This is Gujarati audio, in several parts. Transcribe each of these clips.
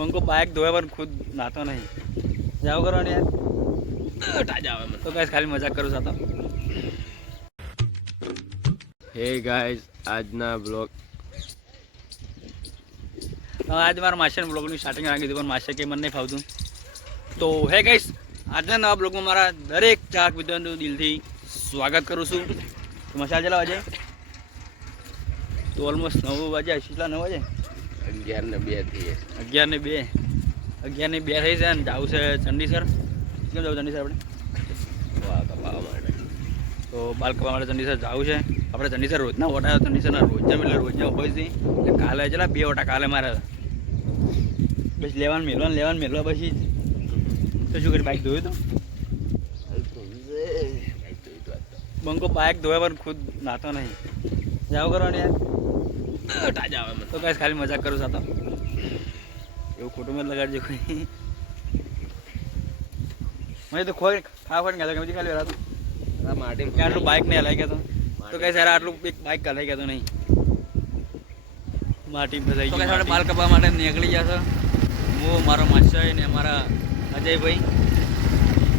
બંકો બાઇક ધોયા પર ખુદ નાતો નહીં. જાવ કરવાની યાર તાજા આવે તો ગાઈસ ખાલી મજાક કરું સાતો. હે ગાઈસ આજના બ્લોગ આજ મારા માસ્ટર બ્લોગની સ્ટાર્ટિંગ રાખી દીધું પણ માસ્ટર કે મને નહીં ફાવતું. તો હે ગાઈસ આજના નવા બ્લોગમાં મારા દરેક ચાહક મિત્રોનું દિલથી સ્વાગત કરું છું. તો મસાલા ચલાવ આજે તો ઓલમોસ્ટ 9 વાગ્યા. કેટલા 9 વાગે? 11:02 થઈ 11:02 11:02 થઈ છે ને જવું છે ચંડીસર. કેમ જવું ચંડીસર આપણે? વાહ કપાવા માટે. તો બાલ કપાવા માટે ચંડીસર જવું છે આપણે. ચંડીસર રોજના ઓટા ચંડીસરના રોજના એટલે રોજના હોય છે. એટલે કાલે ચલા 2 ઓટા કાલે મારે પછી લેવાનું મેળવા પછી તો શું કરી બાઇક ધોયું તો બંકો બાઇક ધોયા પર ખુદ નાતો નહીં. જાવ કરવાની યાર તાજા આવે તો ગાઈસ ખાલી મજાક કરું સાતો. એવું ખોટું મત લગાડજો કોઈ. મને તો ખોઈ ખાવા ગયા ગમે ખાલી વરાતો માટી આટલું બાઇક નહીં હલાઈ ગયા તો કઈ સારા આટલું એક બાઇક હલાઈ ગયા તો નહીં માટી ફસાઈ ગઈ. આપણે બાલ કપાવા માટે નીકળી ગયા છે. હું મારો માસ્ટર ને અમારા અજયભાઈ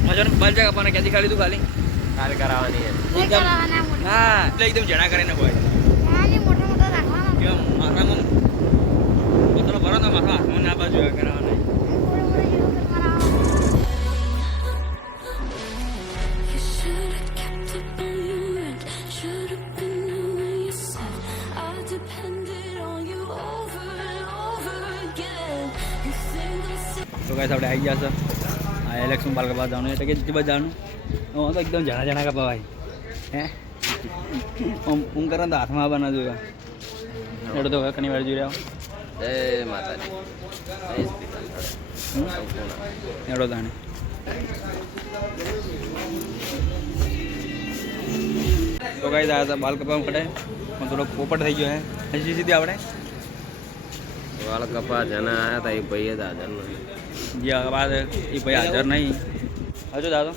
મજાનું બાલ જા કપાને ક્યાંથી ખાલી તું ખાલી કાલ કરાવવાની હા એટલે એકદમ જણા કરીને કોઈ કેમ માથામાં પોતાનો ભરો તો માથા હાથમાં ના બાજુ કરાવવાના. તો ગાઈસ આપણે આવી ગયા છે આ એલેક્સમાં બાલ કપાવા જવાનું એટલે કે જેટલી બાદ જવાનું તો એકદમ જણા કપાવાય હે ઊંઘ કરે તો હાથમાં આવવાના જોયા એડો તો ઘણી વાર જોઈ રહ્યા જય માતાજી એડો તાણે તો ગાઈસ આ બાલ કપાવા પડે પણ થોડો પોપટ થઈ ગયો હે હજી સીધી આપણે વાળ કપા જણા આવ્યા હતા એ ભાઈ હતા હાજર નથી. જે વાત એ ભાઈ હાજર નહીં હજુ દાદો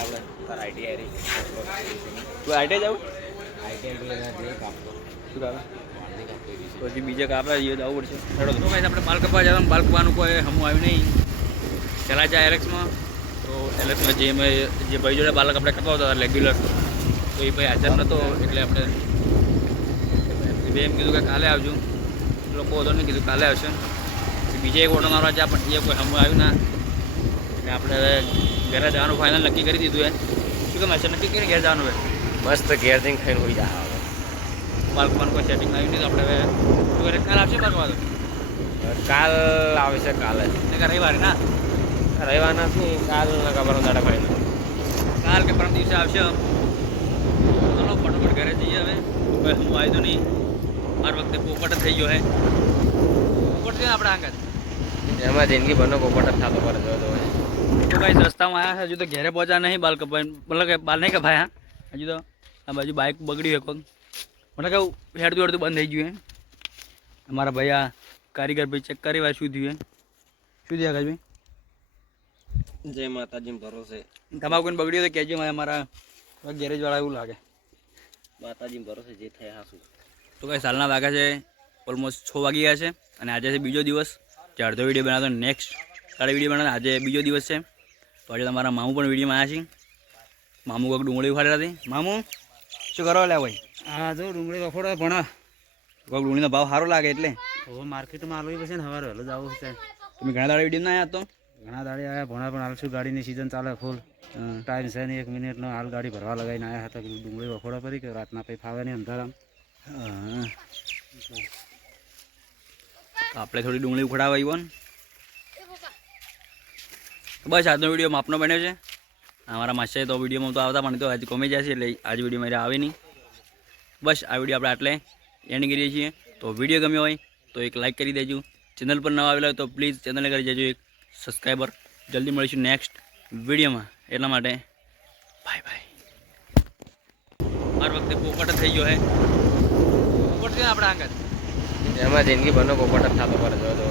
આપણે તાર આઈટીઆઈ રહી તું આઈટીઆઈ જાવ આઈટીઆઈ કાપતો શું કાપે પછી બીજે કાપે એ જવું પડશે. ચડો તો ભાઈ આપણે બાલ કપા જવાનું બાલ કપાવાનું કોઈ હમું આવ્યું નહીં. પહેલાં જાય એલેક્સમાં તો એલેક્સમાં જે ભાઈ જોડે બાલક આપણે કપાવતા હતા રેગ્યુલર તો એ ભાઈ હાજર નહોતો એટલે આપણે એમ કીધું કે કાલે આવજો. લોકો હતો નહીં કીધું કાલે આવશે. બીજા એક ઓટો મારવા જ્યાં પણ એ કોઈ હમું આવ્યું ના એટલે આપણે હવે ઘરે જવાનું ફાઇનલ નક્કી કરી દીધું હે. શું કે માસ્ટર નક્કી કરીને ઘેર જવાનું હોય મસ્ત ઘેર જઈને ખાઈને હોઈ જાય. બાલકવાનું કોઈ સેટિંગ આવ્યું નહીં તો આપણે હવે શું કરે કાલ આવશે બાલકવા તો કાલ આવશે કાલે ને રવિવારે ના રવિવાર નથી કાલ ખબર દાડા ફાઇનલ કાલ કે પરમ દિવસે આવશે. ચલો ફટાફટ ઘરે જઈએ હવે કોઈ હમું આવ્યું તો નહીં. હર વખતે પોપટ જ થઈ ગયો હે પોપટ છે ને આપણા આંગત એમાં જિંદગી ભરનો પોપટ જ થતો પડે જો તો ભાઈ રસ્તામાં આવ્યા છે હજુ તો ઘરે પહોંચ્યા નહીં બાલ કપાઈ મતલબ કે બાલ નહીં કપાયા હજુ તો આ બાજુ બાઇક બગડી હોય કોઈક મતલબ કે હેડતું બંધ થઈ ગયું હે. અમારા ભાઈ આ કારીગર ભાઈ ચેક કરી વાર શું થયું શું થયા ભાઈ? જય માતાજી ભરોસે તમારું કોઈને બગડ્યું તો કહેજો અમારા ગેરેજવાળા એવું લાગે. માતાજી ભરોસે જે થયા હાસું. તો કંઈ સાલના વાગ્યા છે ઓલમોસ્ટ 6 વાગી ગયા છે અને આજે છે બીજો દિવસ. જે અડધો વિડીયો બનાવતો નેક્સ્ટ કાલે વિડીયો બનાવતો આજે બીજો દિવસ છે. તો આજે તમારા મામું પણ વિડીયોમાં આવ્યા છે. મામું કોઈક ડુંગળી ઉખાડેલા હતી. મામું શું કરો લે ભાઈ? હા જો ડુંગળી વખોડો ભણા કોઈક ડુંગળીનો ભાવ સારો લાગે એટલે હવે માર્કેટમાં આલવી પછી ને સવારે વહેલો જવું છે. તમે ઘણા દાડા વિડીયો ના આવ્યા તો ઘણા દાડે આવ્યા ભણા પણ હાલ શું ગાડીની સિઝન ચાલે ફૂલ ટાઈમ છે ને 1 મિનિટનો હાલ ગાડી ભરવા લગાવીને આવ્યા હતા. ડુંગળી વખોડો પડી કે રાતના પછી ફાવે નહીં અંધારામ. આપણે થોડી ડુંગળી ઉખડાવા આવ્યો ને બસ આજનો વિડીયો માપનો બન્યો છે. અમારા માસ્ટર તો વિડીયોમાં તો આવતા પણ તો આજે કોમી જાય છે એટલે આજ વિડીયો મારે આવે નહીં. બસ આ વિડીયો આપણે આટલે એન્ડ કરીએ છીએ. તો વિડીયો ગમ્યો હોય તો એક લાઇક કરી દેજો. ચેનલ પર નવા આવેલા હોય તો પ્લીઝ ચેનલને કરી દેજો એક સબસ્ક્રાઈબર. જલ્દી મળીશું નેક્સ્ટ વિડીયોમાં. એટલા માટે બાય બાય. હર વખતે પોપટ જ થઈ ગયો હે પોપટ છે ને આપણા આંગત એમાં જિંદગી ભરનો પોપટ જ થતો પડે જો